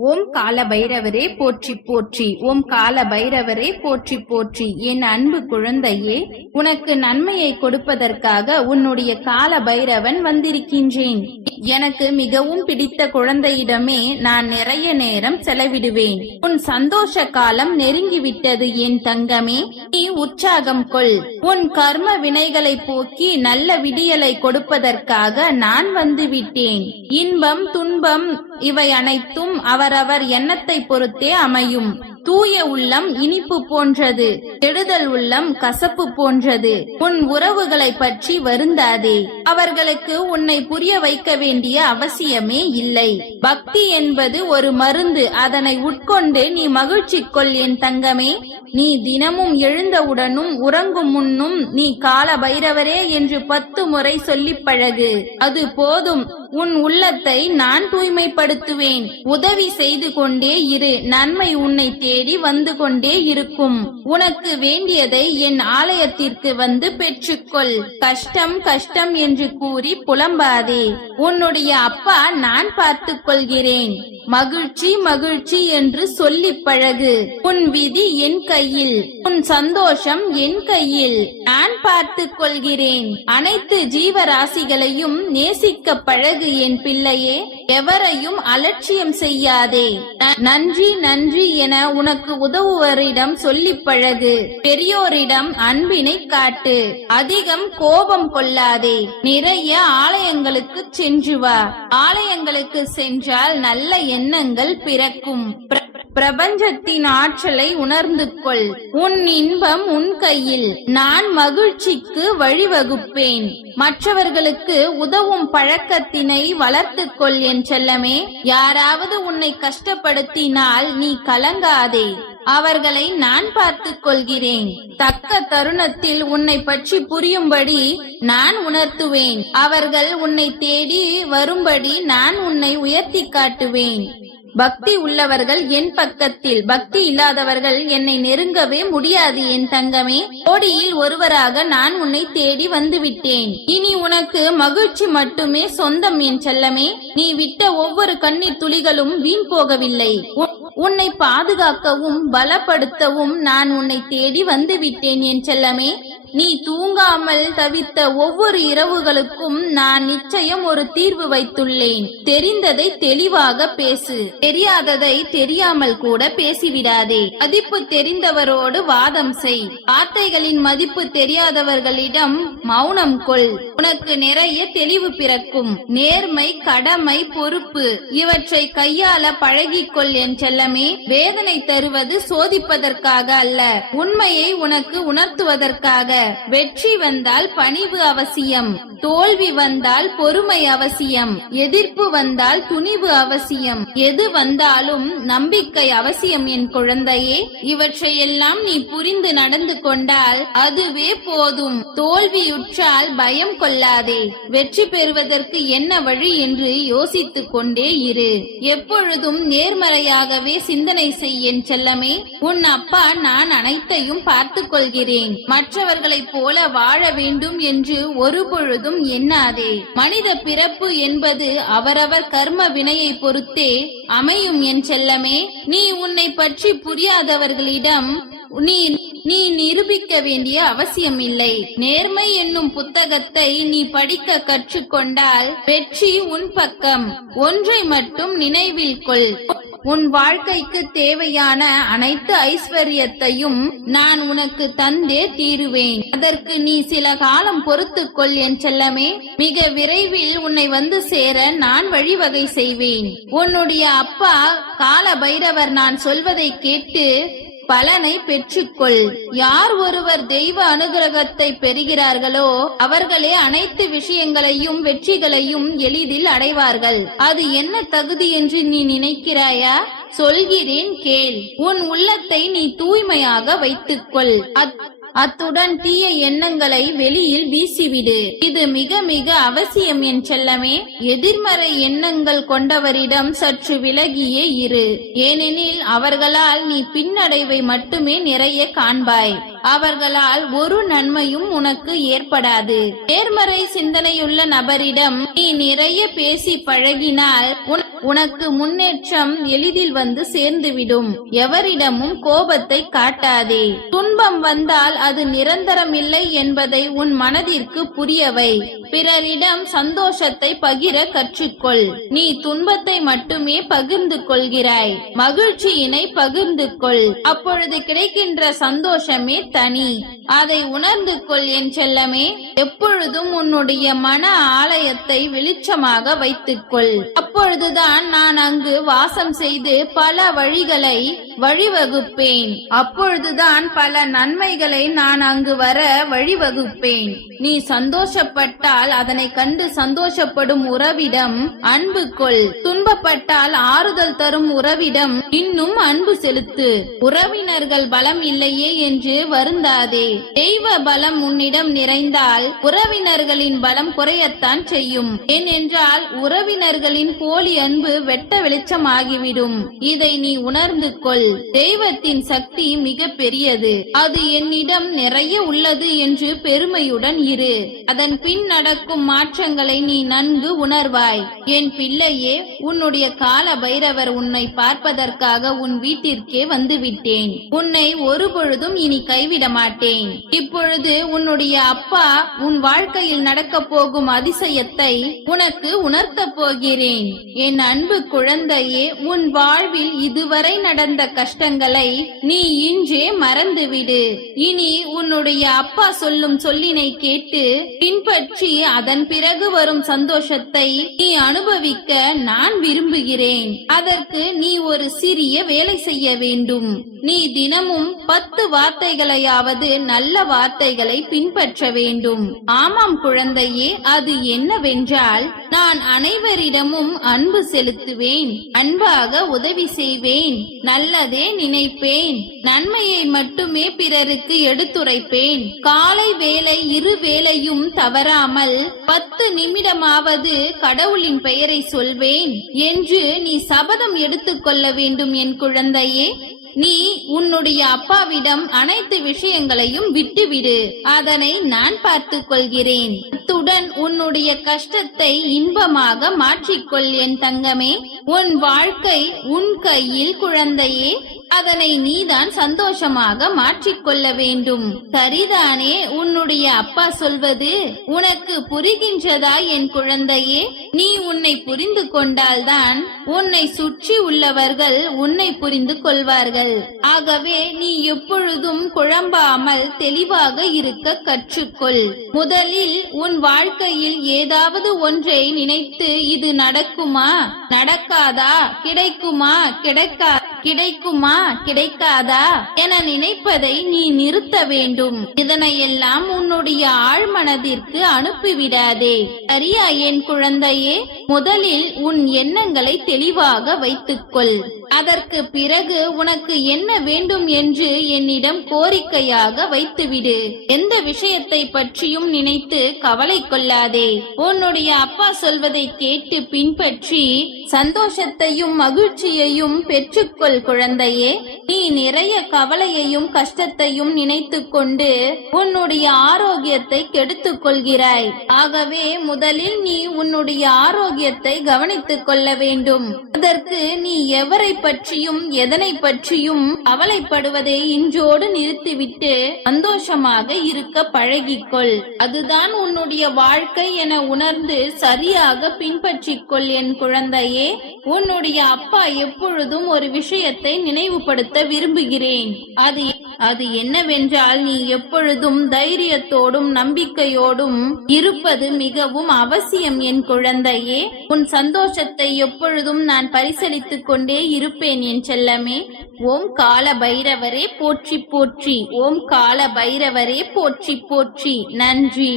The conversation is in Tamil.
ஓம் கால பைரவரே போற்றி போற்றி. ஓம் கால பைரவரே போற்றி போற்றி. என் அன்பு குழந்தையே உனக்கு நன்மையை கொடுப்பதற்காக உன்னுடைய கால பைரவன் வந்திருக்கின்றேன். எனக்கு மிகவும் பிடித்த குழந்தையிடமே நான் நிறைய நேரம் செலவிடுவேன். உன் சந்தோஷ காலம் நெருங்கிவிட்டது என் தங்கமே. நீ உற்சாகம் கொள். உன் கர்ம வினைகளை போக்கி நல்ல விடியலை கொடுப்பதற்காக நான் வந்து விட்டேன் இன்பம் துன்பம் இவை அனைத்தும் அவரவர் எண்ணத்தை பொறுத்தே அமையும். தூய உள்ளம் இனிப்பு போன்றது கெடுதல் உள்ளம் கசப்பு போன்றது. உன் உறவுகளை பற்றி வருந்தாதே. அவர்களுக்கு உன்னை புரிய வைக்க வேண்டிய அவசியமே இல்லை. பக்தி என்பது ஒரு மருந்து. அதனை உட்கொண்டு நீ மகிழ்ச்சி கொள் என் தங்கமே. நீ தினமும் எழுந்தவுடனும் உறங்கும் முன்னும் நீ கால பைரவரே என்று பத்து முறை சொல்லிப் பழகு. அது போதும். உன் உள்ளத்தை நான் தூய்மைப்படுத்துவேன். உதவி செய்து கொண்டே இரு. நன்மை உன்னை தேடி வந்து கொண்டே இருக்கும். உனக்கு வேண்டியதை என் ஆலயத்திற்கு வந்து பெற்றுக்கொள். கஷ்டம் கஷ்டம் என்று கூறி புலம்பாதே. உன்னுடைய அப்பா நான் பார்த்துக் கொள்கிறேன் மகிழ்ச்சி மகிழ்ச்சி என்று சொல்லிப் பழகு. உன் விதி என் கையில் உன் சந்தோஷம் என் கையில். நான் பார்த்து கொள்கிறேன். அனைத்து ஜீவராசிகளையும் நேசிக்க பழகு என் பிள்ளையே. எவரையும் அலட்சியம் செய்யாதே. நன்றி நன்றி என உனக்கு உதவுவரிடம் சொல்லி பழகு. பெரியோரிடம் அன்பினை காட்டு. அதிகம் கோபம் கொள்ளாதே. நிறைய ஆலயங்களுக்கு சென்று வா. ஆலயங்களுக்கு சென்றால் நல்ல எண்ணங்கள் பிறக்கும். பிர- பிரபஞ்சத்தின் ஆற்றலை உணர்ந்து கொள். உன் இன்பம் உன் கையில். நான் மகிழ்ச்சிக்கு வழிவகுப்பேன். மற்றவர்களுக்கு உதவும் பழக்கத்தினை வளர்த்துக்கொள் என் செல்லமே. யாராவது உன்னை கஷ்டப்படுத்தினால் நீ கலங்காதே. அவர்களை நான் பார்த்துக் கொள்கிறேன். தக்க தருணத்தில் உன்னை பற்றி புரியும்படி நான் உணர்த்துவேன். அவர்கள் உன்னை தேடி வரும்படி நான் உன்னை உயர்த்தி காட்டுவேன். பக்தி உள்ளவர்கள் என் பக்கத்தில் பக்தி இல்லாதவர்கள் என்னை நெருங்கவே முடியாது என் தங்கமே. கோடியில் ஒருவராக நான் உன்னை தேடி வந்து விட்டேன் இனி உனக்கு மகிழ்ச்சி மட்டுமே சொந்தம் என் செல்லமே. நீ விட்ட ஒவ்வொரு கண்ணீர் துளிகளும் வீண் போகவில்லை. உன்னை பாதுகாக்கவும் பலப்படுத்தவும் நான் உன்னை தேடி வந்துவிட்டேன் என் செல்லமே. நீ தூங்காமல் தவித்த ஒவ்வொரு இரவுகளுக்கும் நான் நிச்சயம் ஒரு தீர்வு வைத்துள்ளேன். தெரிந்ததை தெளிவாக பேசு. தெரியாததை தெரியாமல் கூட பேசிவிடாதே. மதிப்பு தெரிந்தவரோடு வாதம் செய். வார்த்தைகளின் மதிப்பு தெரியாதவர்களிடம் மௌனம் கொள். உனக்கு நிறைய தெளிவு பிறக்கும். நேர்மை கடமை பொறுப்பு இவற்றை கையாள பழகிக்கொள் என் செல்லமே. வேதனை தருவது சோதிப்பதற்காக அல்ல. உண்மையை உனக்கு உணர்த்துவதற்காக. வெற்றி வந்தால் பணிவு அவசியம் தோல்வி வந்தால் பொறுமை அவசியம் எதிர்ப்பு வந்தால் துணிவு அவசியம். எது வந்தாலும் நம்பிக்கை அவசியம் என் குழந்தையே. இவற்றையெல்லாம் நீ புரிந்து நடந்து கொண்டால் அதுவே போதும். தோல்வியுற்றால் பயம் கொள்ளாதே. வெற்றி பெறுவதற்கு என்ன வழி என்று யோசித்துக் கொண்டே இரு. எப்பொழுதும் நேர்மறையாகவே சிந்தனை செய் என் செல்லமே. உன் அப்பா நான் அனைத்தையும் பார்த்துக் கொள்கிறேன். மற்றவர்கள் மற்றவர்களைப் போல வாழ வேண்டும் என்று ஒரு பொழுதும் எண்ணாதே. மனித பிறப்பு என்பது அவரவர் கர்ம வினையை பொறுத்தே அமையும் என் செல்லமே. நீ உன்னை பற்றி புரியாதவர்களிடம் நீ நீ நிரூபிக்க வேண்டிய அவசியம் இல்லை நேர்மை என்னும் புத்தகத்தை நீ படிக்க கற்றுக்கொண்டால் வெற்றி உன் பக்கம். ஒன்றை மட்டும் நினைவில் கொள். உன் வாழ்க்கைக்கு தேவையான அனைத்து ஐஸ்வர்யத்தையும் நான் உனக்கு தந்தே தீருவேன். அதற்கு நீ சில காலம் பொறுத்துக்கொள் என் செல்லமே. மிக விரைவில் உன்னை வந்து சேர நான் வழிவகை செய்வேன். உன்னுடைய அப்பா கால பைரவர் நான் சொல்வதை கேட்டு பலனை பெற்றுக்கொள். யார் ஒருவர் தெய்வ அனுகிரகத்தை பெறுகிறார்களோ அவர்களே அனைத்து விஷயங்களையும் வெற்றிகளையும் எளிதில் அடைவார்கள். அது என்ன தகுதி என்று நீ நினைக்கிறாயா? சொல்கிறேன் கேள். உன் உள்ளத்தை நீ தூய்மையாக வைத்துக்கொள். அத்- அத்துடன் தீய எண்ணங்களை வெளியில் வீசிவிடு. இது மிக மிக அவசியம் என் செல்லமே. எதிர்மறை எண்ணங்கள் கொண்டவரிடம் சற்று விலகியே இரு. ஏனெனில் அவர்களால் நீ பின்னடைவை மட்டுமே நிறைய காண்பாய். அவர்களால் ஒரு நன்மையும் உனக்கு ஏற்படாது. நேர்மறை சிந்தனையுள்ள நபரிடம் நீ நிறைய பேசி பழகினால் உன் உனக்கு முன்னேற்றம் எளிதில் வந்து சேர்ந்துவிடும். எவரிடமும் கோபத்தை காட்டாதே. துன்பம் வந்தால் அது நிரந்தரமில்லை என்பதை உன் மனதிற்கு புரியவை. பிறரிடம் சந்தோஷத்தை பகிர கற்றுக்கொள். நீ துன்பத்தை மட்டுமே பகிர்ந்து கொள்கிறாய். மகிழ்ச்சியினை பகிர்ந்து கொள். அப்பொழுது கிடைக்கின்ற சந்தோஷமே தனி. அதை உணர்ந்து கொள் என் செல்லமே. எப்பொழுதும் உன்னுடைய மன ஆலயத்தை வெளிச்சமாக வைத்துக்கொள். அப்பொழுதுதான் நான் அங்கு வாசம் செய்து பல வழிகளை வழிவகுப்பேன். அப்பொழுதுதான் பல நன்மைகளை நான் அங்கு வர வழிவகுப்பேன். நீ சந்தோஷப்பட்டால் அதனை கண்டு சந்தோஷப்படும் உறவிடம் அன்பு கொள். துன்பப்பட்டால் ஆறுதல் தரும் உறவிடம் இன்னும் அன்பு செலுத்து. உறவினர்கள் பலம் இல்லையே என்று வருந்தாதே. தெய்வ பலம் உன்னிடம் நிறைந்தால் உறவினர்களின் பலம் குறையத்தான் செய்யும். ஏனென்றால் உறவினர்களின் போலி அன்பு வெட்ட வெளிச்சமாகிவிடும். இதை நீ உணர்ந்து கொள். தெய்வத்தின் சக்தி மிக பெரியது அது என்னிடம் நிறைய உள்ளது என்று பெருமையுடன் இரு. அதன் பின் நடக்கும் மாற்றங்களை நீ நன்கு உணர்வாய். என் பிள்ளையே உன்னுடைய கால பைரவர் உன்னை பார்ப்பதற்காக உன் வீட்டிற்கே வந்துவிட்டேன். உன்னை ஒருபொழுதும் இனி கைவிட மாட்டேன். இப்பொழுது உன்னுடைய அப்பா உன் வாழ்க்கையில் நடக்கப் போகும் அதிசயத்தை உனக்கு உணர்த்தப் போகிறேன். என் அன்பு குழந்தையே உன் வாழ்வில் இதுவரை நடந்த கஷ்டங்களை நீ இன்றே மறந்துவிடு. இனி உன்னுடைய அப்பா சொல்லும் சொல்லினை கேட்டு பின்பற்றி அதன் பிறகு வரும் சந்தோஷத்தை நீ அனுபவிக்க நான் விரும்புகிறேன். அதற்கு நீ ஒரு சிறிய வேலை செய்ய வேண்டும். நீ தினமும் பத்து வார்த்தைகளையாவது நல்ல வார்த்தைகளை பின்பற்ற வேண்டும். ஆமாம் குழந்தையே அது என்னவென்றால் நான் அனைவரிடமும் அன்பு செலுத்துவேன். அன்பாக உதவி செய்வேன். நல்ல நல்லதே நினைப்பேன். நன்மையை மட்டுமே பிறருக்கு எடுத்துரைப்பேன். காலை வேலை இரு வேளையும் தவறாமல் பத்து நிமிடமாவது கடவுளின் பெயரை சொல்வேன். என்று நீ சபதம் எடுத்துக்கொள்ள வேண்டும் என் குழந்தையே. நீ உன்னுடைய அப்பாவிடம் அனைத்து விஷயங்களையும் விட்டுவிடு. அதனை நான் பார்த்துக் கொள்கிறேன் அத்துடன் உன்னுடைய கஷ்டத்தை இன்பமாக மாற்றிக்கொள் என் தங்கமே. உன் வாழ்க்கை உன் கையில் குழந்தையே. அதனை நீதான் சந்தோஷமாக மாற்றிக்கொள்ள வேண்டும். சரிதானே? உன்னுடைய அப்பா சொல்வது உனக்கு புரிகின்றதா என் குழந்தையே நீ உன்னை புரிந்து கொண்டால்தான் உன்னை சுற்றி உள்ளவர்கள் உன்னை புரிந்து கொள்வார்கள். ஆகவே நீ எப்பொழுதும் குழம்பாமல் தெளிவாக இருக்க கற்றுக்கொள். முதலில் உன் வாழ்க்கையில் ஏதாவது ஒன்றை நினைத்து இது நடக்குமா? நடக்காதா? கிடைக்குமா? கிடைக்காதா? கிடைக்குமா? கிடைக்காதா? என நினைப்பதை நீ நிறுத்த வேண்டும். இதனையெல்லாம் உன்னுடைய ஆழ்மனதிற்கு அனுப்பிவிடாதே. சரியா என் குழந்தையே முதலில் உன் எண்ணங்களை தெளிவாக வைத்துக்கொள். அதற்கு பிறகு உனக்கு என்ன வேண்டும் என்று என்னிடம் கோரிக்கையாக வைத்துவிடு. எந்த விஷயத்தை பற்றியும் நினைத்து கவலை கொள்ளாதே. உன்னுடைய அப்பா சொல்வதை கேட்டு பின்பற்றி சந்தோஷத்தையும் மகிழ்ச்சியையும் பெற்றுக்கொள். கொள் குழந்தையே நீ நிறைய கவலையையும் கஷ்டத்தையும் நினைத்து கொண்டு உன்னுடைய ஆரோக்கியத்தை கெடுத்துக் கொள்கிறாய் ஆகவே முதலில் நீ உன்னுடைய ஆரோக்கியத்தை கவனித்துக் கொள்ள வேண்டும். அதற்கு நீ எவரை பற்றியும் எதனை பற்றியும் கவலைப்படுவதை இன்றோடு நிறுத்திவிட்டு சந்தோஷமாக இருக்க பழகிக்கொள். அதுதான் உன்னுடைய வாழ்க்கை என உணர்ந்து சரியாக பின்பற்றிக்கொள் என் குழந்தையே. உன்னுடைய அப்பா எப்பொழுதும் ஒரு விஷயம் விஷயத்தை நினைவுபடுத்த விரும்புகிறேன். அது அது என்னவென்றால் நீ எப்பொழுதும் தைரியத்தோடும் நம்பிக்கையோடும் இருப்பது மிகவும் அவசியம் என் குழந்தையே. உன் சந்தோஷத்தை எப்பொழுதும் நான் பரிசளித்துக் கொண்டே இருப்பேன் என் செல்லமே. ஓம் கால பைரவரே போற்றி போற்றி. ஓம் கால பைரவரே போற்றி போற்றி. நன்றி.